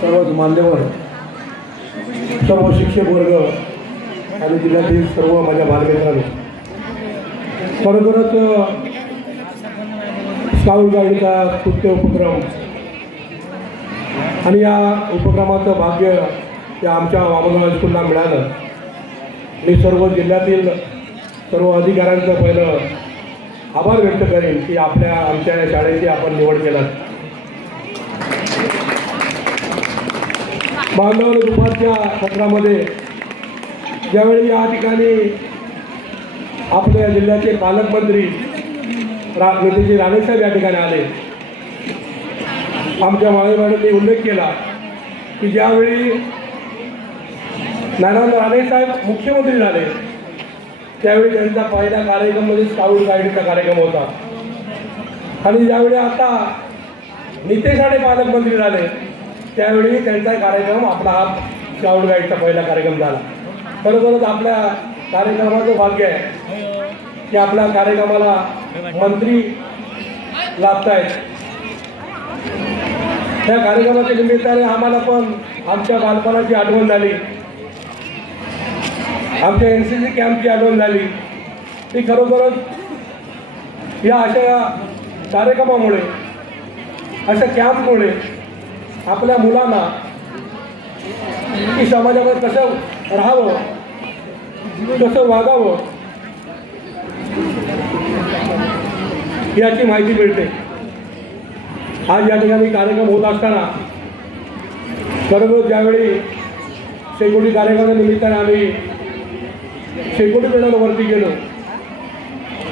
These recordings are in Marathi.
सर्वच मान्यवर, सर्व शिक्षक वर्ग आणि जिल्ह्यातील सर्व माझ्या बालमित्रांनो, खरोखरच स्काउट गाईडचा स्तुत्य उपक्रम आणि या उपक्रमाचं भाग्य या आमच्या वामनगाव हायस्कूलला मिळालं. मी सर्व जिल्ह्यातील सर्व अधिकाऱ्यांचं पहिलं आभार व्यक्त करेन की आमच्या या शाळेची आपण निवड केलात. बांधव दुपारच्या सत्रामध्ये ज्यावेळी या ठिकाणी आपल्या जिल्ह्याचे पालकमंत्री नितीनजी राणेसाहेब या ठिकाणी आले, आमच्या माळेवाड्यांनी उल्लेख केला की ज्यावेळी नारायण राणेसाहेब मुख्यमंत्री झाले त्यावेळी त्यांचा पहिला कार्यक्रम म्हणजे स्काउट गाईडचा कार्यक्रम होता. आणि ज्यावेळी आता नितेश राणे पालकमंत्री झाले त्यावेळी त्यांचा कार्यक्रम आपला हा स्काउट गाईडचा पहिला कार्यक्रम झाला. बरोबरच आपल्या कार्यक्रमाचं भाग्य आहे की आपल्या कार्यक्रमाला मंत्री लाभत आहेत. त्या कार्यक्रमाच्या निमित्ताने आम्हाला पण आमच्या बालपणाची आठवण झाली, आमच्या NCC कॅम्पची आठवण झाली. ती खरोखरच या अशा कार्यक्रमामुळे, अशा कॅम्पमुळे आपल्या मुलांना की समाजामध्ये कसं राहावं, कसं वागावं याची माहिती मिळते. आज या ठिकाणी कार्यक्रम होत असताना बरोबर ज्यावेळी शेकोटी कार्यक्रमाच्या निमित्ताने आम्ही शेकोटी पेढावरती गेलो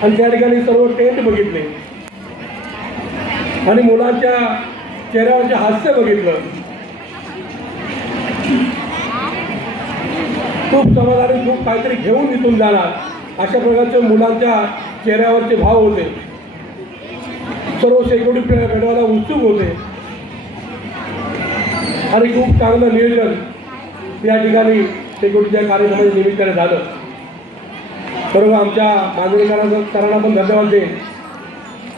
आणि त्या ठिकाणी सर्व टेंट बघितले आणि मुलांच्या चेहऱ्यावरचे हास्य बघितलं. खूप समाधानी, खूप काहीतरी घेऊन तिथून जाणार अशा प्रकारचे मुलांच्या चेहऱ्यावरचे भाव होते. सर्व शेकोटी पेढवायला उत्सुक होते आणि खूप चांगलं नियोजन या ठिकाणी शेकोटीच्या कार्यक्रमाच्या निमित्ताने झालं. बरोबर आमच्या मांजरेकरांना पण धन्यवाद देईन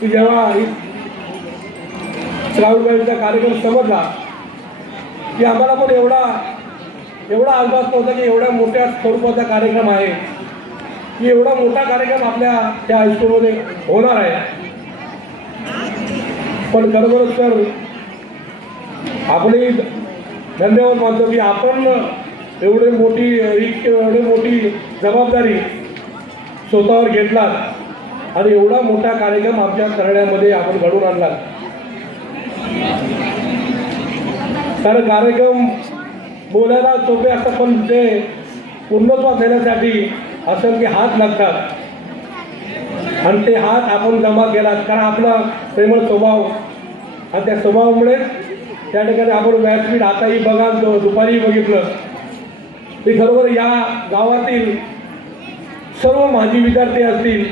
की जेव्हा स्काउट गाईडचा कार्यक्रम समजला की आम्हाला पण एवढा आभास होता की एवढ्या मोठ्या स्वरूपाचा कार्यक्रम आहे, की एवढा मोठा कार्यक्रम आपल्या त्या हायस्कूलमध्ये होणार आहे. पण खरोखरच तर आपले धन्यवाद मानतो की आपण एवढी मोठी जबाबदारी स्वतःवर घेतलात आणि एवढा मोठा कार्यक्रम आमच्या करण्यामध्ये आपण घडवून आणला. कारण कार्यक्रम बोलायला सोपे असतात पण ते पूर्णत्वास देण्यासाठी असंख्य हात लागतात आणि ते हात आपण जमा केलात. कारण आपला प्रेमळ स्वभाव आणि त्या स्वभावामुळेच त्या ठिकाणी आपण व्यासपीठ आताही बघा, दुपारीही बघितलं की खरोखर या गावातील सर्व माजी विद्यार्थी असतील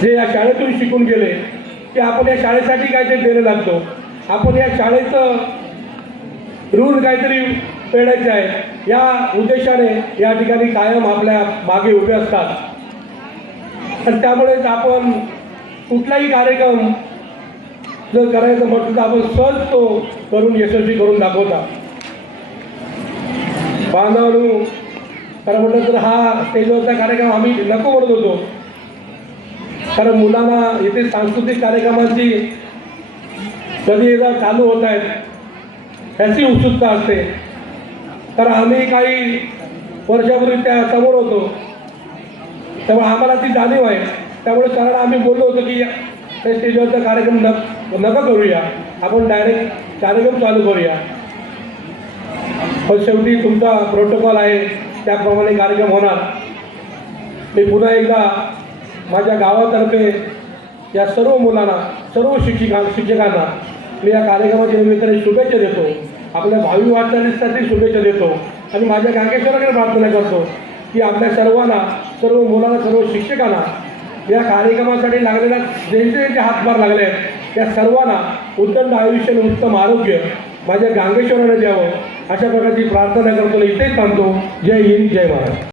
जे या शाळेतून शिकून गेले की आपण या शाळेसाठी काहीतरी देणं लागतो, आपण या शाळेचं ऋण काहीतरी फेडायचे आहे या उद्देशाने या ठिकाणी कायम आपल्या मागे उभे असतात. आणि त्यामुळेच आपण कुठलाही कार्यक्रम जर करायचं म्हटलं तर आपण सहज तो करून यशस्वी करून दाखवता. बांधवांनो, खरं म्हटलं तर हा स्टेजवरचा कार्यक्रम आम्ही नको म्हणत होतो, कारण मुलांना इथे सांस्कृतिक कार्यक्रमांची कधी एकदा चालू होत आहेत याची उत्सुकता असते. तर आम्ही काही वर्षापूर्वी त्या समोर होतो तेव्हा आम्हाला ती जाणीव आहे. त्यामुळे सरळ आम्ही बोललो होतो की त्या स्टेजवरचा कार्यक्रम नका करूया, आपण डायरेक्ट कार्यक्रम चालू करूया. पण शेवटी तुमचा प्रोटोकॉल आहे त्याप्रमाणे कार्यक्रम होणार. मी पुन्हा एकदा माझ्या गावातर्फे या सर्व मुलांना, सर्व शिक्षकांना मी या कार्यक्रमाच्या निमित्ताने शुभेच्छा देतो, आपल्या भावी वाटचालीसाठी शुभेच्छा देतो आणि माझ्या गांगेश्वराकडे प्रार्थना करतो की आपल्या सर्वांना, सर्व मुलांना, सर्व शिक्षकांना या कार्यक्रमासाठी लागलेल्या ज्यांचे हातभार लागले आहेत त्या सर्वांना उत्तम आयुष्य आणि उत्तम आरोग्य माझ्या गांगेश्वराने द्यावं अशा प्रकारची प्रार्थना करतो. इथेच थांबतो. जय हिंद, जय महाराष्ट्र.